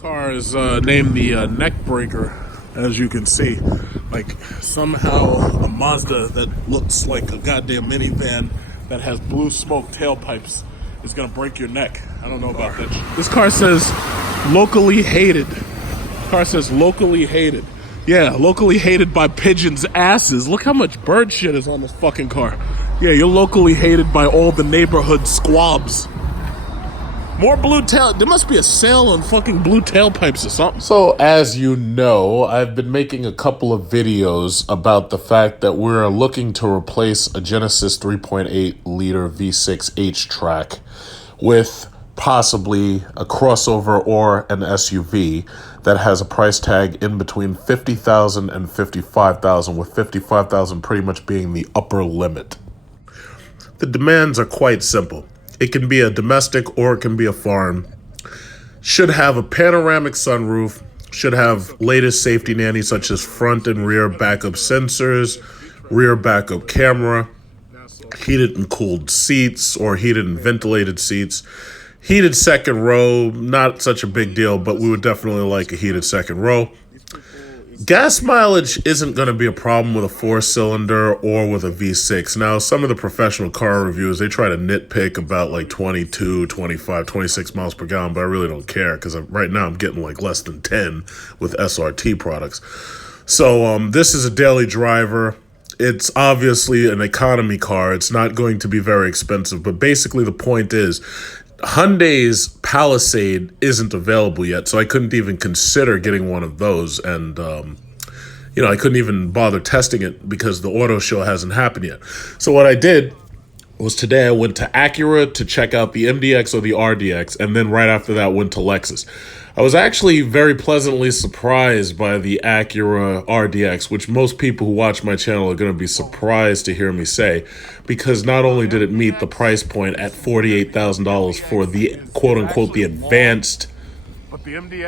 Car is named the neck breaker, as you can see. Like, somehow a Mazda that looks like a goddamn minivan that has blue smoke tailpipes is gonna break your neck. I don't know about that. This car says locally hated. Car says locally hated. Yeah, locally hated by pigeons' asses. Look how much bird shit is on this fucking car. Yeah, you're locally hated by all the neighborhood squabs. More blue tail. There must be a sale on fucking blue tailpipes or something. So, as you know, I've been making a couple of videos about the fact that we're looking to replace a Genesis 3.8 liter V6 H-Track with possibly a crossover or an SUV that has a price tag in between $50,000 and $55,000, with $55,000 pretty much being the upper limit. The demands are quite simple. It can be a domestic or it can be a foreign. Should have a panoramic sunroof, should have latest safety nannies such as front and rear backup sensors, rear backup camera, heated and cooled seats or heated and ventilated seats. Heated second row, not such a big deal, but we would definitely like a heated second row. Gas mileage isn't going to be a problem with a 4-cylinder or with a V6. Now, some of the professional car reviewers, they try to nitpick about like 22, 25, 26 miles per gallon, but I really don't care because right now I'm getting like less than 10 with SRT products. So this is a daily driver. It's obviously an economy car. It's not going to be very expensive, but basically the point is Hyundai's Palisade isn't available yet, so I couldn't even consider getting one of those, and I couldn't even bother testing it because the auto show hasn't happened yet. So what I did was today I went to Acura to check out the MDX or the RDX, and then right after that went to Lexus. I was actually very pleasantly surprised by the Acura RDX, which most people who watch my channel are going to be surprised to hear me say, because not only did it meet the price point at $48,000 for the quote-unquote the advanced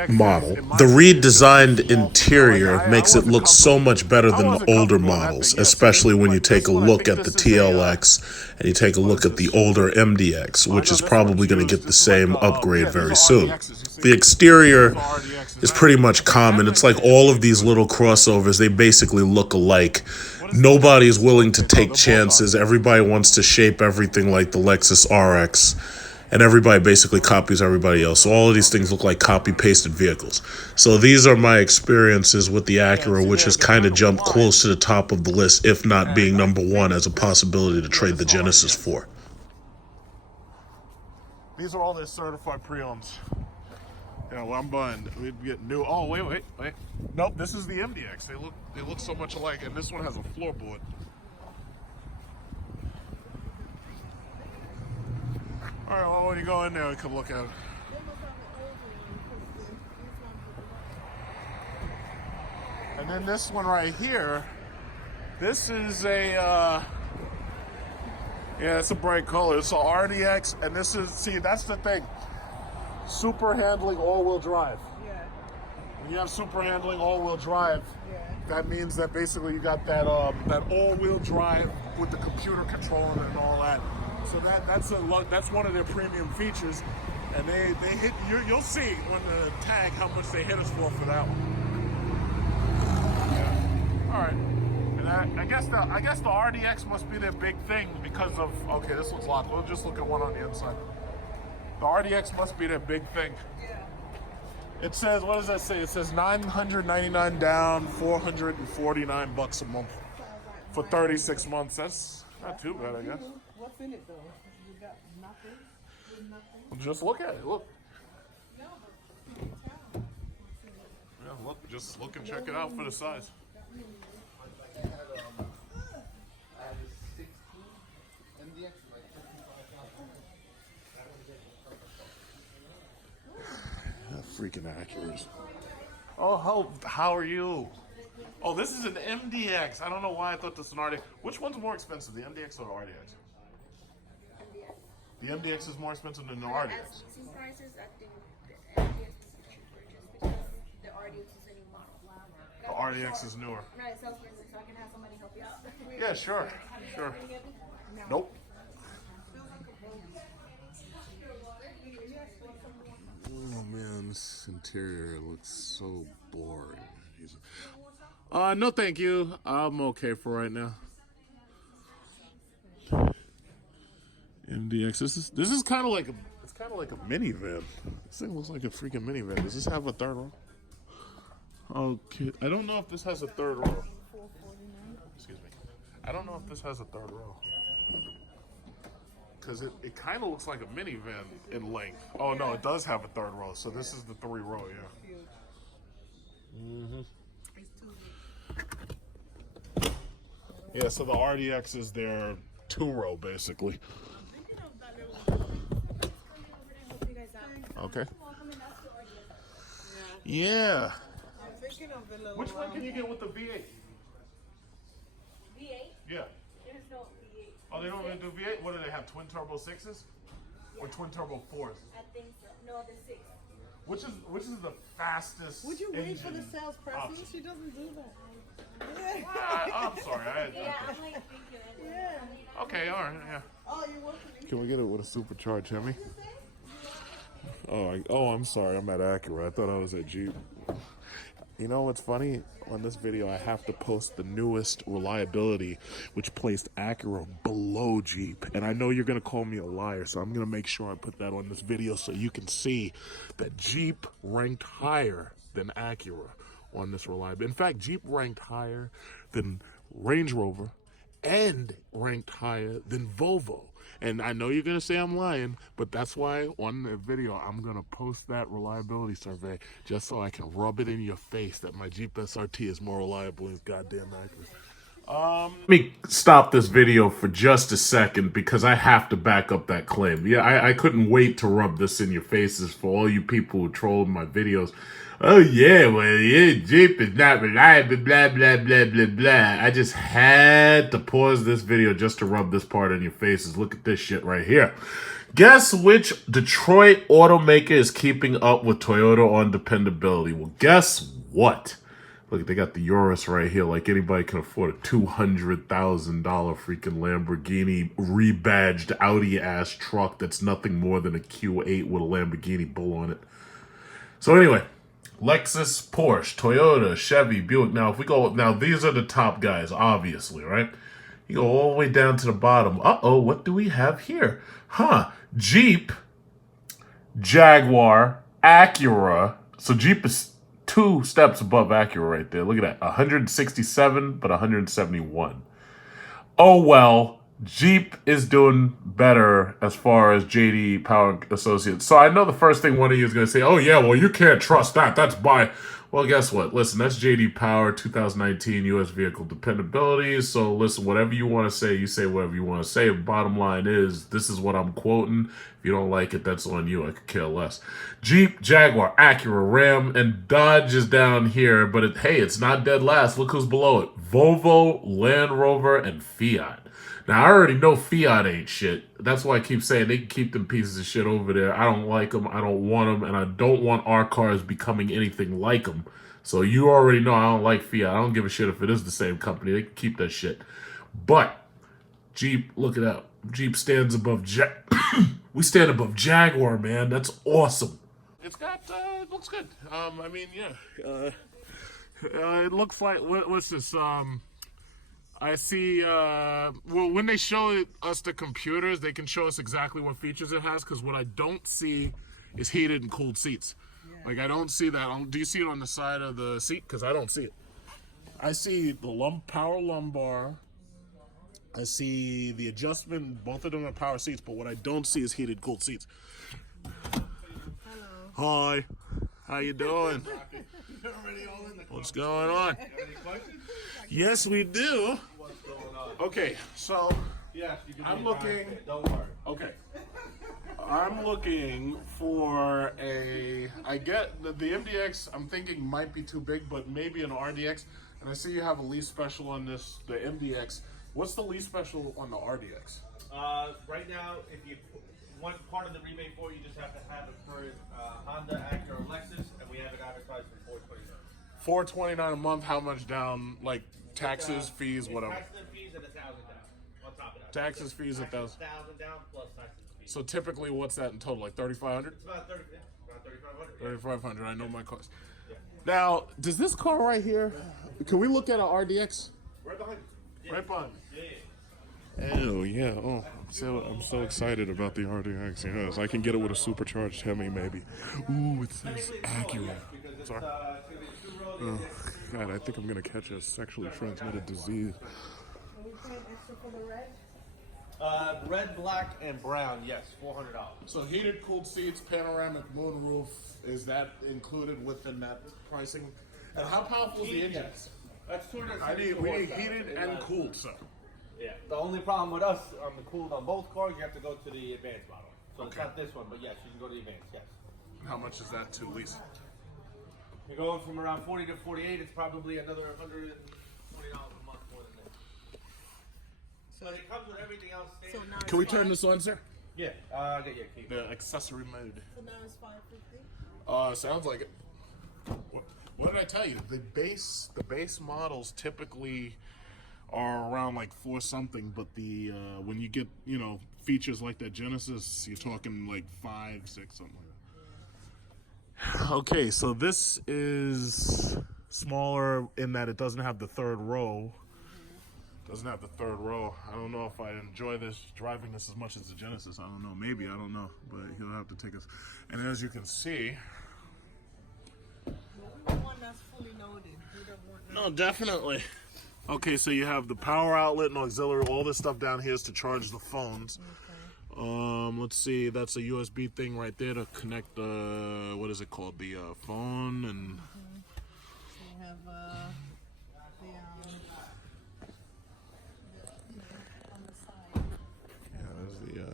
model, the redesigned interior makes it look so much better than the older models, especially when you take a look at the TLX and you take a look at the older MDX, which is probably going to get the same upgrade very soon. The exterior is pretty much common. It's like all of these little crossovers, they basically look alike. Nobody is willing to take chances. Everybody wants to shape everything like the Lexus RX. And everybody basically copies everybody else. So all of these things look like copy-pasted vehicles. So these are my experiences with the Acura, which has kind of jumped close to the top of the list, if not being number one as a possibility to trade the Genesis for. These are all their certified pre-owns. Yeah, well, I'm buying. We get new. Oh, wait. Nope, this is the MDX. They look so much alike, and this one has a floorboard. All right, well, when you go in there, we can look at it. And then this one right here, this is a, it's a bright color. It's a RDX, and this is, see, that's the thing. Super handling all-wheel drive. Yeah. When you have super handling all-wheel drive, that means that basically you got that all-wheel drive with the computer controlling it and all that. So that's one of their premium features, and they hit. You'll see when the tag how much they hit us for that one. Yeah. All right. And I guess the RDX must be their big thing because of this looks locked. We'll just look at one on the inside. The RDX must be their big thing. It says, what does that say? It says $999 down, $449 a month for 36 months. That's not too bad, I guess. What's in it though? You got nothing? Well, just look at it. Look. Yeah, look. Just look and check it out for the size. Freaking Acuras. Oh, how are you? Oh, this is an MDX. I don't know why I thought this was an RDX. Which one's more expensive, the MDX or the RDX? The MDX is more expensive than the RDX. Some prices, I think the MDX is cheaper just because the RDX is a new model. The RDX is newer. Right, so I can have somebody help you out. Yeah, sure. Nope. man, this interior looks so boring. No, thank you. I'm okay for right now. MDX. This is kind of like a minivan. This thing looks like a freaking minivan. Does this have a third row? Okay, I don't know if this has a third row. Excuse me. I don't know if this has a third row. Because it kind of looks like a minivan in length. Oh, no, it does have a third row. So this is the 3-row, yeah. Yeah, so the RDX is their 2-row, basically. Okay. Yeah. I'm thinking of the little Which one can you get with the V8? V8? Yeah. There's no V8. Oh, they don't even do V8? What do they have, twin turbo 6s? Or twin turbo 4s? I think so. No, the 6. Which is the fastest Would you wait for the engine salesperson? option? She doesn't do that. I'm sorry. Yeah, I'm like thinking. Yeah. Okay, all right, yeah. Oh, you're working. Can we get it with a supercharged Hemi? I'm sorry. I'm at Acura. I thought I was at Jeep. You know what's funny? On this video, I have to post the newest reliability, which placed Acura below Jeep. And I know you're going to call me a liar, so I'm going to make sure I put that on this video so you can see that Jeep ranked higher than Acura on this reliability. In fact, Jeep ranked higher than Range Rover and ranked higher than Volvo. And I know you're going to say I'm lying, but that's why on the video I'm going to post that reliability survey just so I can rub it in your face that my Jeep SRT is more reliable than goddamn Acura. Let me stop this video for just a second because I have to back up that claim. Yeah, I couldn't wait to rub this in your faces for all you people who trolled my videos. Oh yeah, well yeah, Jeep is not reliable, blah blah blah blah blah. I just had to pause this video just to rub this part in your faces. Look at this shit right here. Guess which Detroit automaker is keeping up with Toyota on dependability? Well, guess what? Look, they got the Urus right here. Like anybody can afford a $200,000 freaking Lamborghini rebadged Audi ass truck that's nothing more than a Q8 with a Lamborghini bull on it. So anyway, Lexus, Porsche, Toyota, Chevy, Buick. Now, if we go, now these are the top guys, obviously, right? You go all the way down to the bottom. Uh-oh, what do we have here? Jeep, Jaguar, Acura. So Jeep is 2 steps above Acura right there. Look at that, 167, but 171. Oh, well. Jeep is doing better as far as JD Power Associates. So I know the first thing one of you is going to say, oh yeah, well you can't trust that. That's by... Well, guess what? Listen, that's JD Power 2019 U.S. Vehicle Dependability. So listen, whatever you want to say, you say whatever you want to say. Bottom line is, this is what I'm quoting. If you don't like it, that's on you. I could care less. Jeep, Jaguar, Acura, Ram, and Dodge is down here. But hey, it's not dead last. Look who's below it. Volvo, Land Rover, and Fiat. Now, I already know Fiat ain't shit. That's why I keep saying they can keep them pieces of shit over there. I don't like them. I don't want them. And I don't want our cars becoming anything like them. So you already know I don't like Fiat. I don't give a shit if it is the same company. They can keep that shit. But Jeep, look at that. Jeep stands above we stand above Jaguar, man. That's awesome. It's got, it looks good. I mean, yeah. It looks like, what's this, I see, well, when they show us the computers, they can show us exactly what features it has, because what I don't see is heated and cooled seats. Yeah. Like, I don't see that. Do you see it on the side of the seat? Because I don't see it. I see the power lumbar. I see the adjustment. Both of them are power seats, but what I don't see is heated, cooled seats. Hello. Hi. How you doing? What's going on? Yes, we do. Okay, so I'm looking. Don't worry. Okay, I'm looking for I get the MDX. I'm thinking might be too big, but maybe an RDX. And I see you have a lease special on this, the MDX. What's the lease special on the RDX? Right now, if you want part of the rebate for it, you just have to have it for Honda, Acura, or Lexus, and we have it advertised for $429. $429 a month. How much down? Like taxes, fees, whatever. Taxes and fees and $1,000 down on top of that. Taxes, fees, $1,000. $1,000 down plus taxes and fees. So typically, what's that in total? Like $3,500? It's about 35 3500. 3500. I know my cars. Now, does this car right here? Can we look at an RDX? Right behind you. Right behind. Yeah. Oh yeah! Oh, I'm so excited about the RDX. Yes, I can get it with a supercharged Hemi, maybe. Ooh, it says ACURA. Sorry. Oh, God, I think I'm gonna catch a sexually transmitted disease. Are we paying extra for the red? Red, black, and brown. Yes, $400. So heated, cooled seats, panoramic moonroof. Is that included within that pricing? And how powerful is the engine? That's 200. We need heated and cooled, sir. Yeah. The only problem with us on the cooled on both cars, you have to go to the advanced model. So it's Okay. not this one, but yes, you can go to the advanced. Yes. How much is that to lease? You're going from around 40 to 48. It's probably another $120 a month more than that. But it comes with everything else. So now Can we turn this on, sir? Yeah. I'll get you a key. The accessory mode. So now it's 550. Sounds like it. What did I tell you? The base models typically are around like 4 something, but the when you get features like that Genesis, you're talking like 5, 6 something like that. Okay, so this is smaller in that it doesn't have the third row. Doesn't have the third row. I don't know if I enjoy driving this as much as the Genesis. I don't know. Maybe, I don't know. But he'll have to take us. And as you can see, One that's fully loaded. We don't want that. no, definitely. Okay, so you have the power outlet and auxiliary. All this stuff down here is to charge the phones. Okay. Let's see. That's a USB thing right there to connect the what is it called? The phone and. So you have on the side. Yeah, there's the. You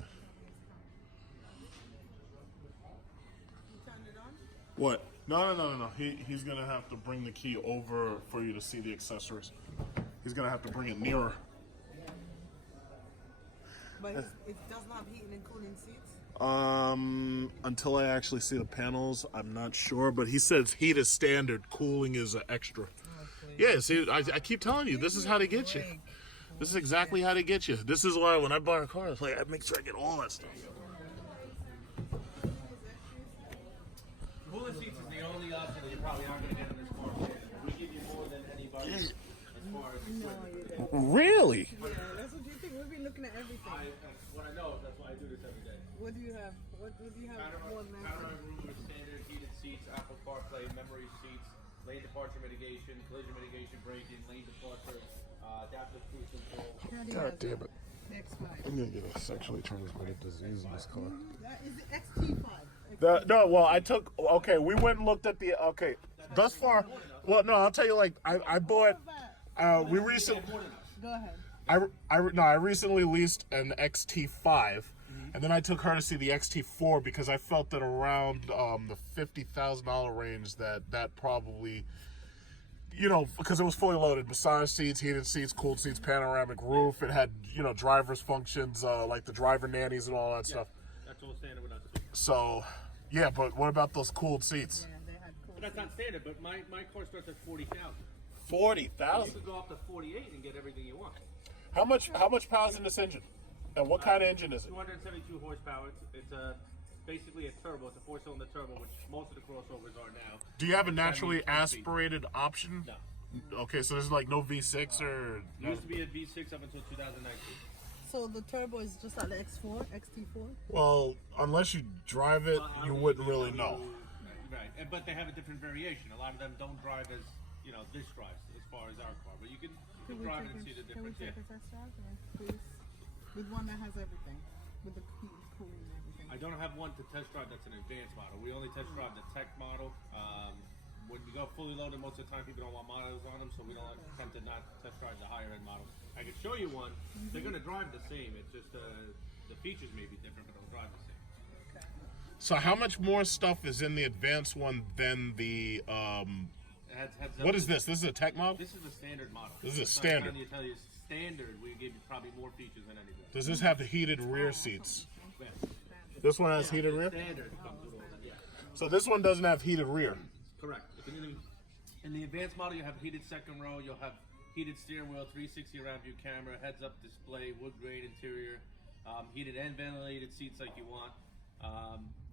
turned it on? What? No. He's gonna have to bring the key over for you to see the accessories. He's gonna have to bring it nearer. But it doesn't have heating and cooling seats? Until I actually see the panels, I'm not sure. But he says heat is standard, cooling is an extra. Yeah, see, I keep telling you, this is how to get you. This is exactly how to get you. This is why when I buy a car, it's like I make sure I get all that stuff. Cooling seats is the only option that you probably aren't going to get in this car. We give you more than anybody as far as equipment. Really? Yeah, that's what you think. We've been looking at everything. That's what I know. That's why I do this every day. What do you have? What do you have more than that? Panoramic room with standard heated seats, Apple CarPlay, memory seats, lane departure mitigation, collision mitigation, braking, lane departure, adaptive cruise control. God damn it. X5. I'm gonna get a sexually transmitted disease in this car. That is the XT5. No, well, I took. Okay, we went and looked at the. Okay, thus far. Well, no, I'll tell you. Like, I bought. We recently. Go ahead. I recently leased an XT5, and then I took her to see the XT4 because I felt that around the $50,000 range that probably. Because it was fully loaded. Massage seats, heated seats, cooled seats, panoramic roof. It had, driver's functions, like the driver nannies and all that stuff. That's all standard with us. So, yeah, but what about those cooled seats? Yeah, they had cool But that's not standard, but my car starts at 40,000. You 40,000. could go up to 48 and get everything you want. How much power's in this engine? And what kind of engine is it? 272 horsepower. It's basically a turbo. It's a 4-cylinder turbo, which most of the crossovers are now. Do you have a naturally 10 speed. aspirated option? No. Okay, so there's like no V6 or. It used to be a V6 up until 2019. So the turbo is just like the X4, XT4? Well, unless you drive it, you wouldn't really know. Right, but they have a different variation. A lot of them don't drive as this drives as far as our car, but you can drive it and see the Can we difference. take a test drive, please? With one that has everything, with the heat, cooling, and everything. I don't have one to test drive that's an advanced model. We only test drive the tech model. When you go fully loaded, most of the time people don't want models on them, so we don't tend to not test drive the higher end models. I can show you one. They're going to drive the same. It's just the features may be different, but they'll drive the same. Okay. So, how much more stuff is in the advanced one than the. What is this? This is a tech model? This is a standard model. This is a So standard. I'm trying to tell you, standard, we give you probably more features than anything. Does this have the heated rear seats? Yeah. This one has heated rear? Standard comes with all that, yeah. So, this one doesn't have heated rear. Correct. In the advanced model, you have heated second row, you'll have heated steering wheel, 360 around view camera, heads-up display, wood grain interior, heated and ventilated seats like you want,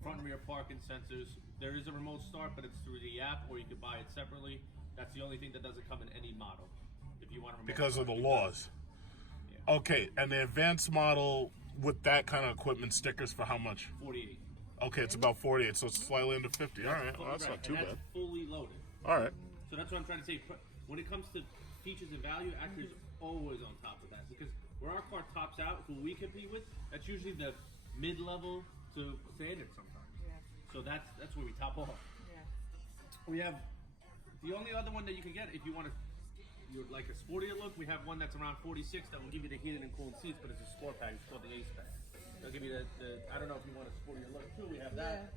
front and rear parking sensors. There is a remote start, but it's through the app, or you could buy it separately. That's the only thing that doesn't come in any model. If you want to Because of the laws. Yeah. Okay, and the advanced model with that kind of equipment, stickers for how much? 48. Okay, it's about 48, so it's slightly under 50. All right, well, that's not too bad. Fully loaded. All right. So that's what I'm trying to say. When it comes to features and value, Acura's always on top of that, because where our car tops out, who we compete with, that's usually the mid-level to standard sometimes. Yeah. So that's where we top off. Yeah. We have the only other one that you can get if you want to, you're like a sportier look. We have one that's around 46 that will give you the heated and cooled seats, but it's a sport pack. It's called the Ace Pack. They'll give you the I don't know if you want a sportier look too. We have that.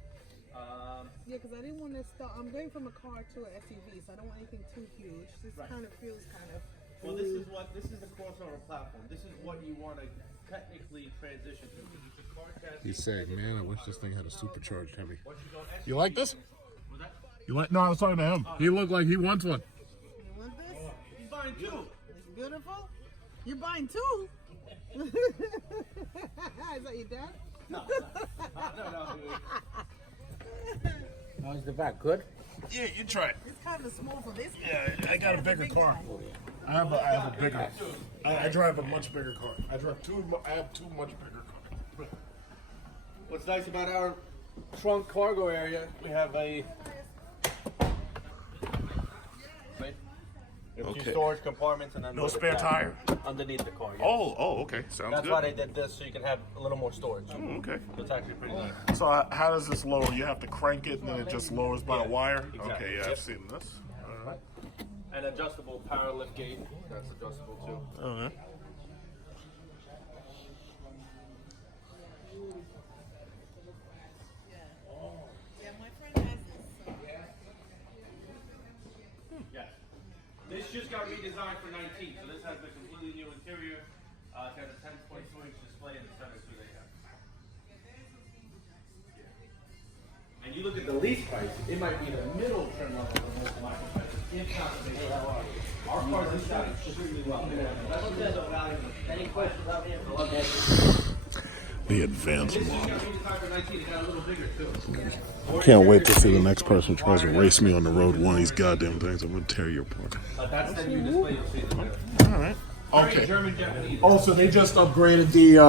Yeah, because I didn't want to start. I'm going from a car to an SUV, so I don't want anything too huge. This kind of feels kind of. Well, this is the crossover platform. This is what you want to technically transition to. It's a car chassis. He's saying, man, I wish this thing had a supercharged Hemi. You like this? Was that? You like? No, I was talking to him. He looked like he wants one. You want this? He's buying two. It's beautiful. You're buying two. Is that your dad? No. How's the back? Good? Yeah, you try it. It's kind of small for this. Yeah, I got a bigger car. I have a bigger. I drive a much bigger car. I have two much bigger cars. What's nice about our trunk cargo area, we have a Okay. storage compartments and then No spare tire. underneath the car. Yeah. Oh, okay. Sounds That's good. why they did this, so you can have a little more storage. Okay. So it's actually pretty nice. So how does this lower? You have to crank it and then it just lowers by a wire? Exactly. Okay, yeah, Yep. I've seen this. All right. And adjustable power lift gate. That's adjustable too. All right. Yeah, my friend has this. So. Yeah. This just got redesigned for 19, so this has a completely new interior. It has a 10.2-inch display in the center too. They have. And you look at the lease price, it might be the middle trim level of the most market price. If not the base level. Our cars are shot extremely well. Any questions out here? The advanced This model. just got redesigned for 19. It got a little bigger too. Can't wait to see the next person who tries to race me on the road one of these goddamn things. I'm gonna tear you apart. That's the new display you'll see in the middle. All right. Very Okay. German Japanese. Oh, so they just upgraded the.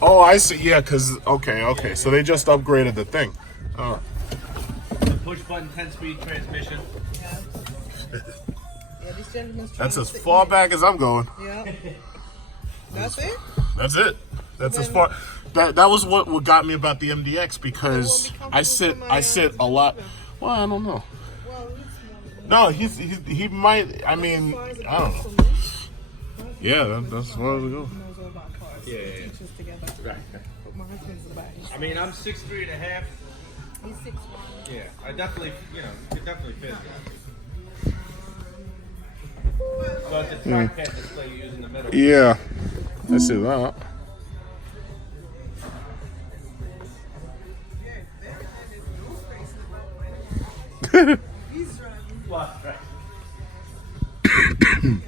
Oh, I see. Yeah, because okay. So they just upgraded the thing. Oh. The push button 10-speed transmission. Yeah, this gentleman's trying That's to as sit far here. back as I'm going. Yeah. That's it? That's it. That's as far. That was what got me about the MDX because I sit a lot. Well, I don't know. Well, he's smaller than No, he might. I mean, I don't know. Yeah, that's as far as we go. knows all about cars. Yeah. Teach us together. Right. But my husband's a back. I mean, I'm 6'3" and a half. He's 6'1". Yeah, I definitely, you could definitely fit. But the trackpad display you use in the middle. Yeah, I see that. He's driving. Well, right.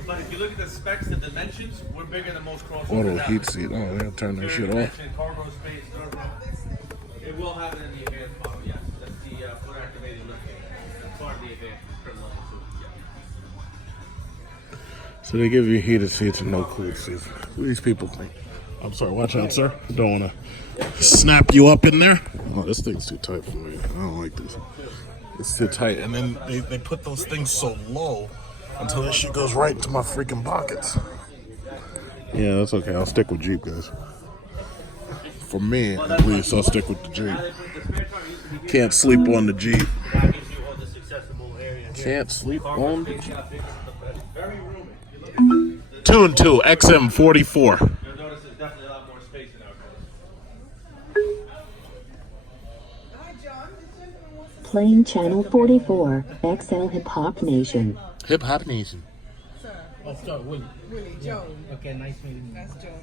But if you look at the specs, the dimensions, we're bigger than most crossovers. Auto out heat there. seat. Oh, they gotta turn that shit Interior off. dimension, cargo space, door room. It will have it in the advanced model, yes. That's the foot activated lift gate. It's part of the advanced trim level too. Yeah. So they give you heated seats and no cooled seats. Who these people think? I'm sorry, watch out, sir. I don't want to snap you up in there. Oh, this thing's too tight for me. I don't like this. It's too tight. And then they put those things so low until that shit goes right into my freaking pockets. Yeah, that's okay. I'll stick with Jeep, guys. For me, at least, I'll stick with the Jeep. Can't sleep on the Jeep. That gives you all this accessible area here. Can't sleep Cargo on the space Jeep. got bigger, but it's very roomy. 2 XM44. You'll notice there's definitely a lot more space in our cars. Hi, John. This gentleman wants to Playing channel 44, XL Hip Hop Nation. Hip Hop Nation. Sir. Oh, sorry, Willie. Willie, Joe. Okay, nice meeting you. That's Joe.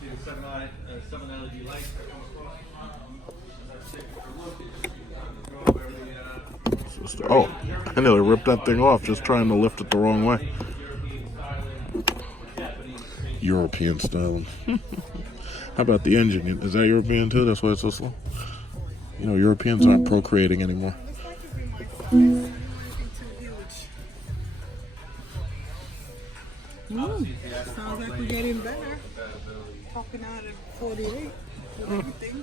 See the 7 LED lights that come across. Oh, I nearly ripped that thing off just trying to lift it the wrong way. European style. How about the engine? Is that European too? That's why it's so slow? You know, Europeans aren't procreating anymore. Looks like it'd be my size. I don't want anything too huge. Sounds like we're getting better. Popping out at 48 with everything.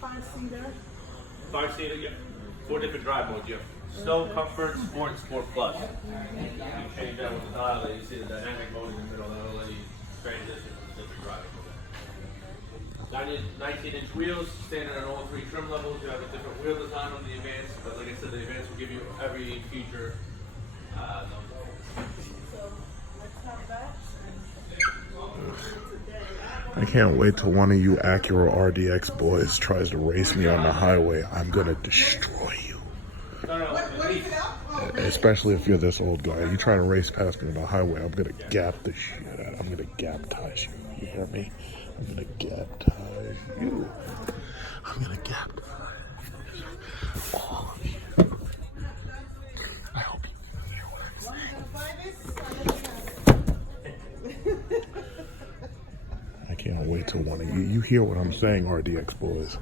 Five-seater. 5-seater, yeah. 4 different drive modes, yeah. Snow, Comfort, Sport, and Sport Plus. You can change that with the dial. You see the dynamic mode in the middle. That'll let you transition from the different driving modes. 19-inch wheels, standard on all 3 trim levels. You have a different wheel design on the Advance, but like I said, the Advance will give you every feature. I can't wait till one of you ACURA RDX boys tries to race me on the highway. I'm gonna destroy you. What is it up? Oh, Especially if you're this old guy. You try to race past me on the highway, I'm gonna gap the shit out. I'm gonna gap-tize you. You hear me? I'm gonna gap-tize you. I'm gonna gap-tize all of you. I hope you hear what I'm saying. I can't wait till one of you. You hear what I'm saying, RDX boys.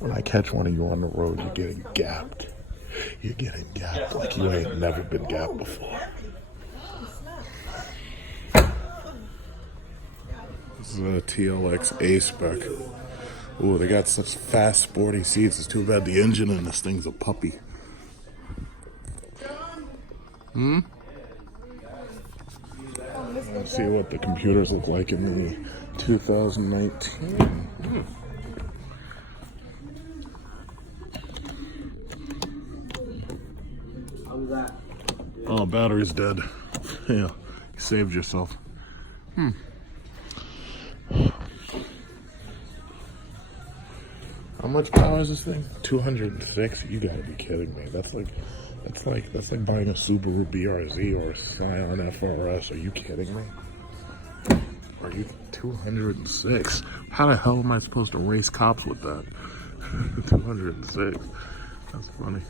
When I catch one of you on the road, you're getting gapped. You're getting gapped like you ain't never been gapped before. This is a TLX A-Spec. Ooh, they got such fast, sporty seats. It's too bad the engine in this thing's a puppy. Let's see what the computers look like in the 2019. Oh, battery's dead. Yeah, you saved yourself. How much power is this thing? 206? You gotta be kidding me. That's like buying a Subaru BRZ or a Scion FRS. Are you kidding me? Are you 206? How the hell am I supposed to race cops with that? 206. That's funny.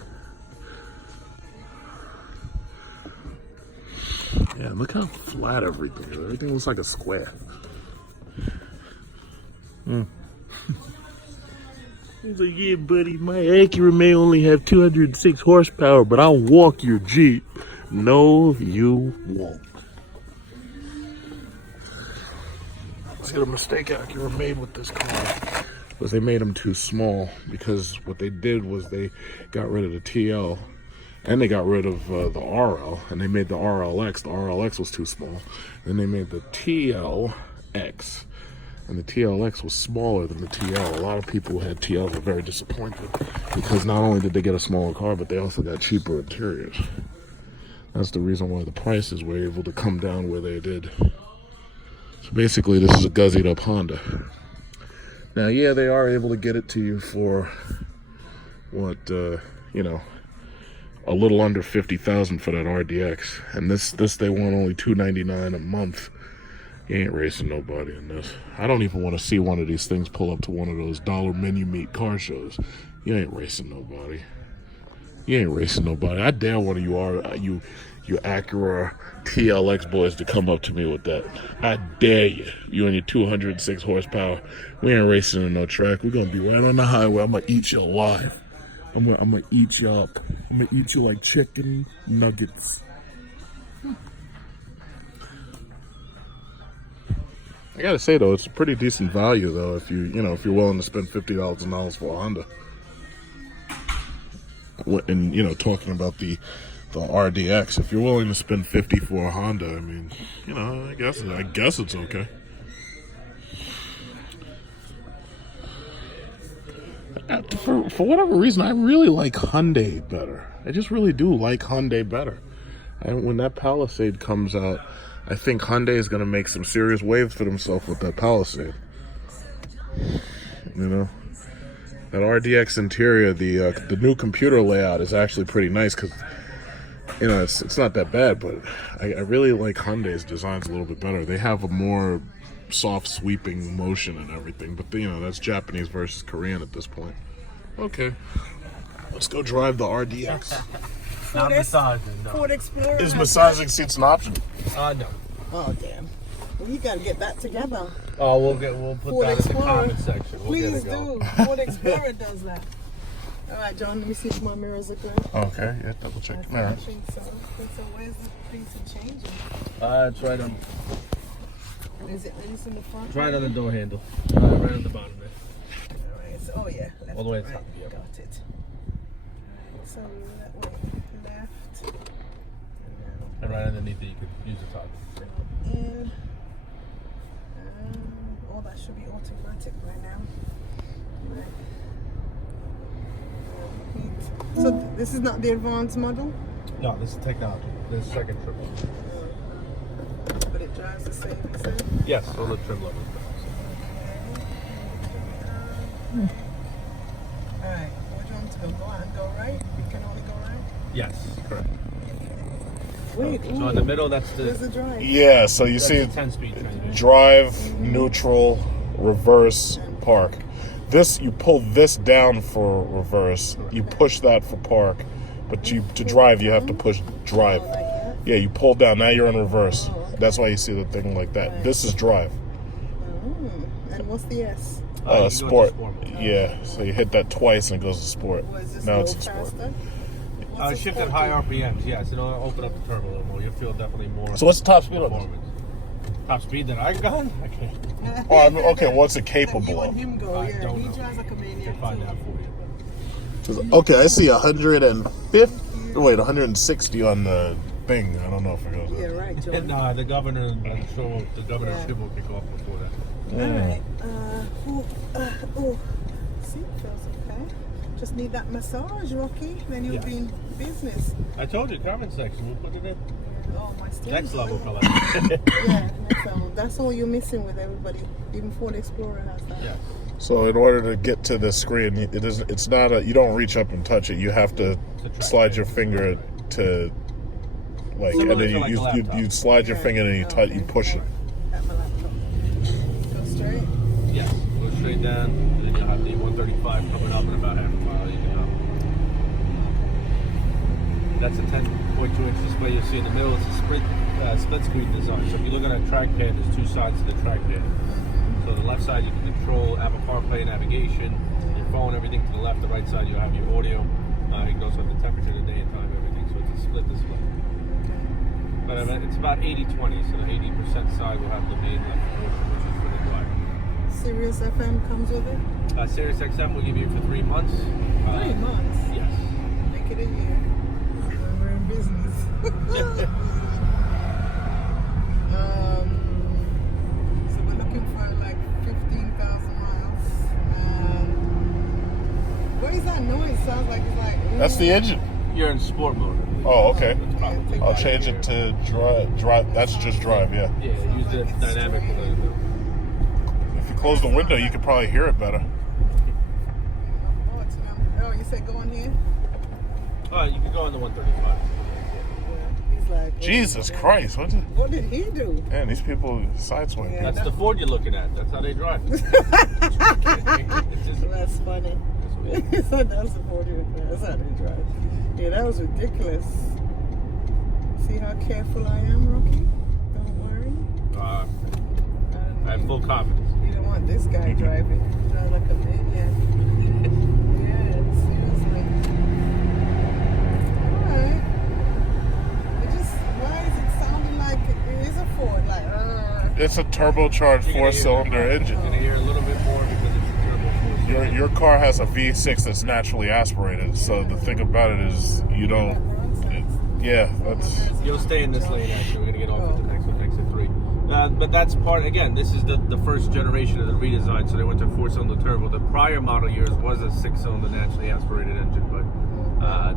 Yeah, look how flat everything is. Everything looks like a square. He's like, yeah, buddy, my Acura may only have 206 horsepower, but I'll walk your Jeep. No, you won't. See, the mistake Acura made with this car was they made them too small, because what they did was they got rid of the TL and they got rid of the RL, and they made the RLX. The RLX was too small. Then they made the TLX, and the TLX was smaller than the TL. A lot of people who had TLs were very disappointed because not only did they get a smaller car, but they also got cheaper interiors. That's the reason why the prices were able to come down where they did. So basically, this is a guzzied up Honda. Now, yeah, they are able to get it to you for what, you know, a little under $50,000 for that RDX, and this they want only $299 a month. You ain't racing nobody in this. I don't even want to see one of these things pull up to one of those dollar menu meat car shows. You ain't racing nobody. You ain't racing nobody. I dare one of you Acura TLX boys to come up to me with that. I dare you. You and your 206 horsepower. We ain't racing in no track. We're gonna be right on the highway. I'm gonna eat you alive. I'm gonna eat you up. I'm gonna eat you like chicken nuggets. I gotta say though, it's a pretty decent value though if if you're willing to spend $50,000 for a Honda. And talking about the RDX, if you're willing to spend $50 for a Honda, I mean, I guess it's okay. For whatever reason, I really like Hyundai better. I just really do like Hyundai better. And when that Palisade comes out, I think Hyundai is going to make some serious waves for themselves with that Palisade. That RDX interior, the new computer layout is actually pretty nice because, it's not that bad, but I really like Hyundai's designs a little bit better. They have a more soft sweeping motion and everything, but that's Japanese versus Korean at this point. Okay, let's go drive the RDX. Not massaging, no. Ford Explorer. Is massaging seats an option? No. Oh damn. We got to get that together. Oh, we'll put Ford that in the Explorer. comment section. We'll Please get it going. do. Ford Explorer does that. All right, John, let me see if my mirrors are good. Okay, yeah, double check the mirror. I think so. So where's the things to change? It's right on. Is it in the front? It's right on the door handle. Right on the bottom there. All right, so, oh yeah. Left, All the way to the right, top, yep. Got it. So that way, left. And right underneath it, you could use the top. And oh, that should be automatic right now. Right. So this is not the advanced model, No, this is technology. This is second triple. but it drives the same. You said? Yes, all the trim levels. All right. Which one to go? Go out and go right. You can only go right. Yes, correct. Wait. So in the middle, that's There's the a drive. Yeah, so you that's see the 10-speed transmission. drive, neutral, reverse, park. This, you pull this down for reverse, you push that for park, but to drive you have to push drive. Like that. Yeah, you pull down, now you're in reverse. That's why you see the thing like that. This is drive. And what's the S? You go to Sport. mode. Yeah, so you hit that twice and it goes to sport. Was this Now go it's in sport. faster? What's the Shift at sport high do? RPMs, yes. It'll open up the turbo a little more. You'll feel definitely more So what's the top speed on this? performance. Top speed that I got? I can't. Oh, I mean, okay, what's it That capable you and of? him go, I yeah. don't He know. drives like a I maniac can find too. out for you. Okay, I see 150. Wait, 160 on the thing. I don't know if it goes. Yeah, right, John. And the governor, I'm sure the governor's Yeah. ship will kick off before that. All right. Seat feels okay. Just need that massage, Rocky. Then you'll Yes. be in business. I told you, comment section, we'll put it in. Oh, my skin. Next level color. Yeah, next level. That's all you're missing with everybody. Even Ford Explorer has that. Yeah. So in order to get to the screen, it isn't. It's not a. You don't reach up and touch it. You have to slide your finger to, like, Similar and then to like a you laptop. slide your finger and then you touch. You push it. At my laptop. Go straight. Yes. Go straight down, and then you'll have the 135 coming up in about half a mile. You can That's a 10.2 inch display you'll see in the middle. It's a split screen design. So if you look at a trackpad, there's two sides to the trackpad. So the left side you can control Apple CarPlay navigation, your phone, everything to the left. The right side you have your audio. You can also have the temperature, the day and time, everything. So it's a split display. But it's about 80-20. So the 80% side will have the main left portion, which is for the driver. Sirius FM comes with it. Sirius XM will give you for 3 months. 3 months. Yes. Make it a year. When we're in business. So we're looking for like 15,000 miles. What is that noise? Sounds like it's like. That's the engine. You're in sport mode. Oh, okay. That's probably I'll change it to drive. That's just drive. Yeah. Yeah, use the dynamic. If you close the window, you could probably hear it better. Oh, you said go in here? You can go on the 135. He's like. Jesus Christ! What did he do? Man, these people sideswipe. Yeah. That's the Ford you're looking at. That's how they drive. It's just- That's funny. So that's the 40 that's how they drive. Yeah, that was ridiculous. See how careful I am, Rocky? Don't worry. I have full confidence. You don't want this guy driving. Drive like a maniac. Yeah, seriously. Alright. Why is it sounding like it is a Ford? Like, It's a turbocharged You're gonna hear- 4-cylinder engine. You're gonna hear a little bit more because it's a turbo force. Your car has a V6 that's naturally aspirated. So the thing about it is you don't. That's. You'll stay in this lane. Actually, we're gonna get off at the next one, next to 3. But that's part. Again, this is the first generation of the redesign. So they went to 4-cylinder turbo. The prior model years was a 6-cylinder naturally aspirated engine, but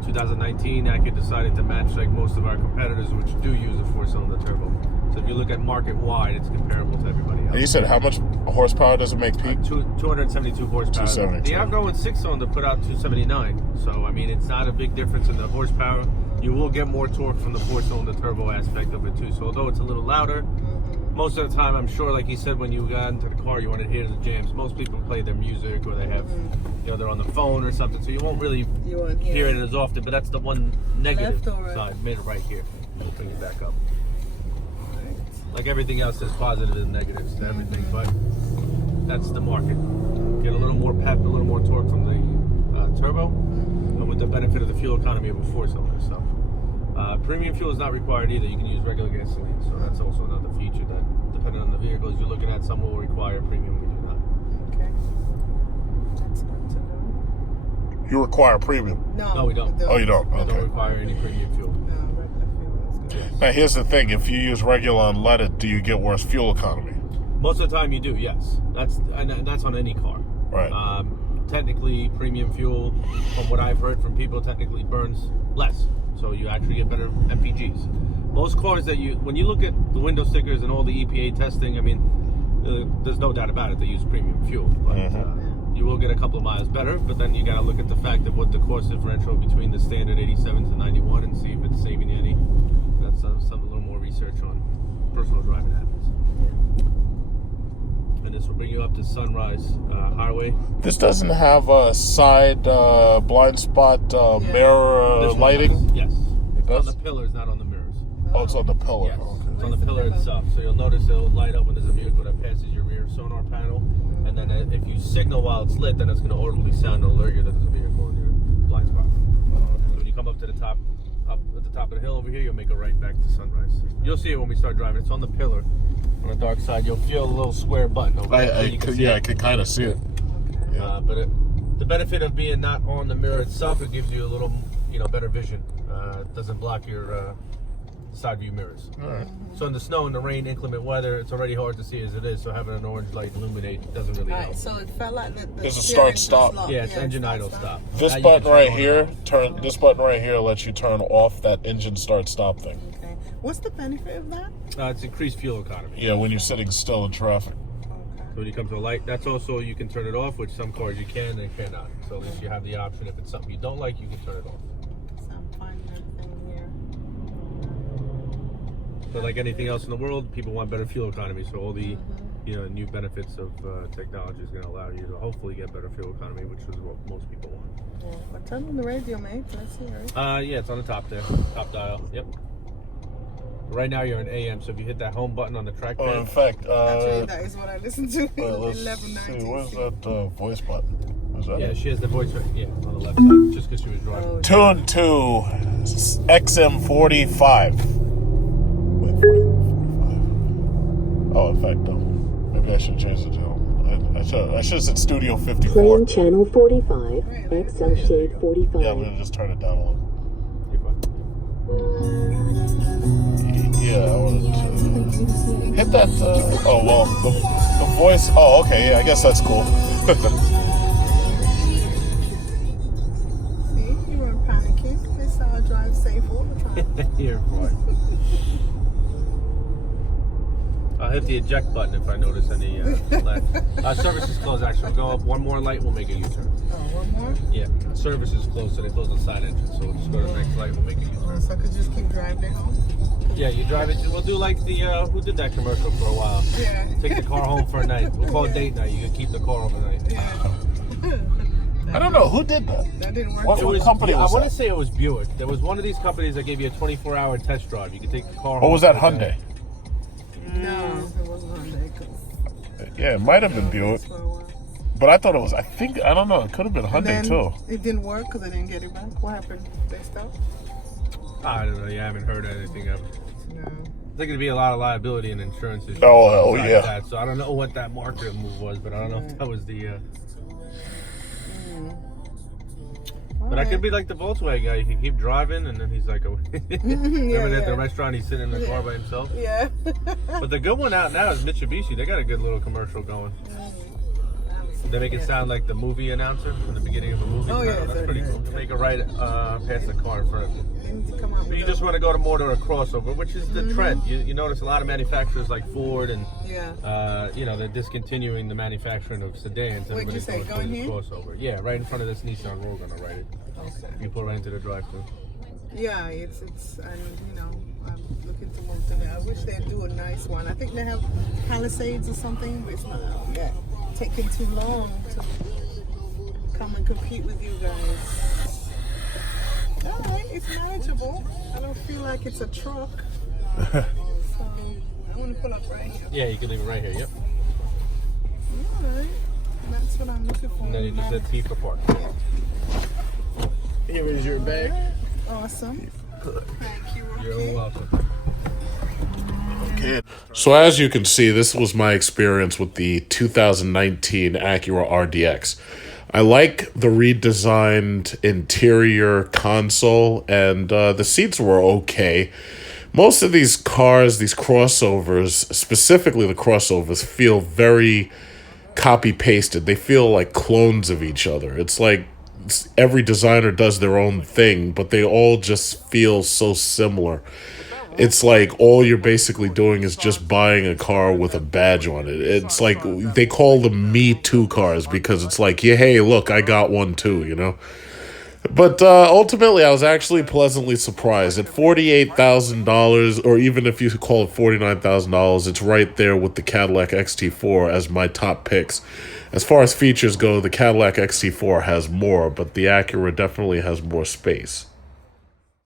2019, ACURA decided to match like most of our competitors, which do use a 4-cylinder turbo. So if you look at market wide, it's comparable to everybody else. And you said how much horsepower does it make peak? 272 horsepower. 272. The outgoing 6-cylinder put out 279. So I mean, it's not a big difference in the horsepower. You will get more torque from the 4-cylinder turbo aspect of it too. So although it's a little louder, most of the time, I'm sure, like you said, when you got into the car, you want to hear the jams. Most people play their music, or they have, they're on the phone or something, so you won't really hear it as often. But that's the one negative Left or right? side. Made it right here. We'll bring it back up. Like everything else, there's positives and negatives to everything, but that's the market. Get a little more pep, a little more torque from the turbo, and with the benefit of the fuel economy of a 4-cylinder. So premium fuel is not required either. You can use regular gasoline, so that's also another feature that, depending on the vehicles you're looking at, some will require premium, we do not. Okay. That's good to know. You require premium. No, we don't. Oh, you don't? We Okay. don't require any premium fuel. No, regular fuel is good. Now, here's the thing. If you use regular unleaded, do you get worse fuel economy? Most of the time you do, yes. That's on any car. Right. Technically, premium fuel, from what I've heard from people, technically burns less. So you actually get better MPGs. Most cars that when you look at the window stickers and all the EPA testing, I mean, there's no doubt about it, they use premium fuel. But you will get a couple of miles better, but then you got to look at the fact of what the cost differential between the standard 87 to 91 and see if it's saving you any. That's a little more research on personal driving habits. And this will bring you up to Sunrise Highway. This doesn't have a side blind spot mirror This one lighting? does, yes. It's does? on the pillars, not on the mirrors. Oh, it's on the pillar. Yes, Okay. it's on the pillar itself. So you'll notice it'll light up when there's a vehicle that passes your rear sonar panel. And then if you signal while it's lit, then it's going to audibly sound and alert you that there's a vehicle in your blind spot. So when you come up to the top, up at the top of the hill over here, you'll make a right back to Sunrise. You'll see it when we start driving. It's on the pillar. On the dark side, you'll feel a little square button over there. I can kind of see it. But the benefit of being not on the mirror itself, it gives you a little, better vision. It doesn't block your side view mirrors. All right. So in the snow and the rain, inclement weather, it's already hard to see as it is. So having an orange light illuminate doesn't really help. Alright, so it felt like the There's a steering start-stop. just locked. Yeah, it's engine idle stop. This Now you button can right turn here, on. this button right here lets you turn off that engine start-stop thing. Okay. What's the benefit of that? It's increased fuel economy. Yeah, when you're sitting still in traffic. Okay. So when you come to a light, that's also, you can turn it off, which some cars you can and cannot. So at least you have the option. If it's something you don't like, you can turn it off. So I'm finding everything here. But like anything else in the world, people want better fuel economy. So all the new benefits of technology is going to allow you to hopefully get better fuel economy, which is what most people want. Yeah. But turn on the radio, mate. Let's hear it. Yeah, it's on the top there, top dial. Yep. Right now you're in AM, so if you hit that home button on the trackpad. Oh, in fact, Actually, that is what I listen to. let's 1190. see, where's that voice button? Is that Yeah, it? she has the voice right. Yeah, on the left side, just because she was driving. Oh, Tune to XM45. Wait, 45. Oh, in fact, no. Maybe I should change the channel. I should have said Studio 54. Playing channel 45, XL shade 45. Yeah, I'm going to just turn it down a little. You're fine. Yeah, I wanted to hit that. Oh, well, the voice. Oh, okay, yeah, I guess that's cool. See, you weren't panicking. This how I drive safe all the time. You're fine. I'll hit the eject button if I notice any lag. Service is closed, actually. Go up one more light, we'll make a U-turn. Oh, one more? Yeah, service is closed, so they close the side entrance. So we'll just go to the next light, we'll make a U-turn. So I could just keep driving home? Yeah, you drive it. We'll do like the, who did that commercial for a while? Yeah. Take the car home for a night. We'll call it date night. You can keep the car overnight. Yeah. I don't know who did that. That didn't work. What out. company was I want to that? say it was Buick. There was one of these companies that gave you a 24-hour test drive. You could take the car home. Or was that for the Hyundai? day. No, it wasn't Hyundai. 'Cause Yeah, it might have been Buick, for a while. but I thought it was. I don't know. It could have been Hyundai Then too. it didn't work because I didn't get it back. What happened? They stopped? I don't know. Yeah, I haven't heard anything of it. No. I think it'd be a lot of liability and insurance issues. Oh, besides yeah. That. So I don't know what that market move was, but I don't know if that was the. But I could be like the Volkswagen guy. You can keep driving, and then he's like, remember at the restaurant, he's sitting in the car by himself. Yeah. But the good one out now is Mitsubishi. They got a good little commercial going. They make it sound like the movie announcer in the beginning of a movie. Oh, yeah, That's pretty cool. They make a right past the car in front of you. They need to come out But with you just want to go to more to a crossover, which is the trend. You notice a lot of manufacturers like Ford and they're discontinuing the manufacturing of sedans. Where'd you say, going here? Crossover. Yeah, right in front of this Nissan Rogue on the right. Okay. You pull right into the drive-thru. Yeah, it's and I'm looking to move to there. I wish they'd do a nice one. I think they have Palisades or something, but it's not out yet. Taking too long to come and compete with you guys. Alright, it's manageable. I don't feel like it's a truck. So I want to pull up right here. Yeah, you can leave it right here. Yep. Alright. That's what I'm looking for. And then you just hit P for park. Here is your bag. Awesome. Thank you. You're Okay. welcome. Okay. So as you can see, this was my experience with the 2019 Acura RDX. I like the redesigned interior console, and the seats were okay. Most of these cars, these crossovers, specifically the crossovers, feel very copy-pasted. They feel like clones of each other. It's like every designer does their own thing, but they all just feel so similar. It's like all you're basically doing is just buying a car with a badge on it. It's like they call them Me Too cars because it's like, yeah, hey, look, I got one too, you know? But ultimately, I was actually pleasantly surprised. At $48,000, or even if you call it $49,000, it's right there with the Cadillac XT4 as my top picks. As far as features go, the Cadillac XT4 has more, but the Acura definitely has more space.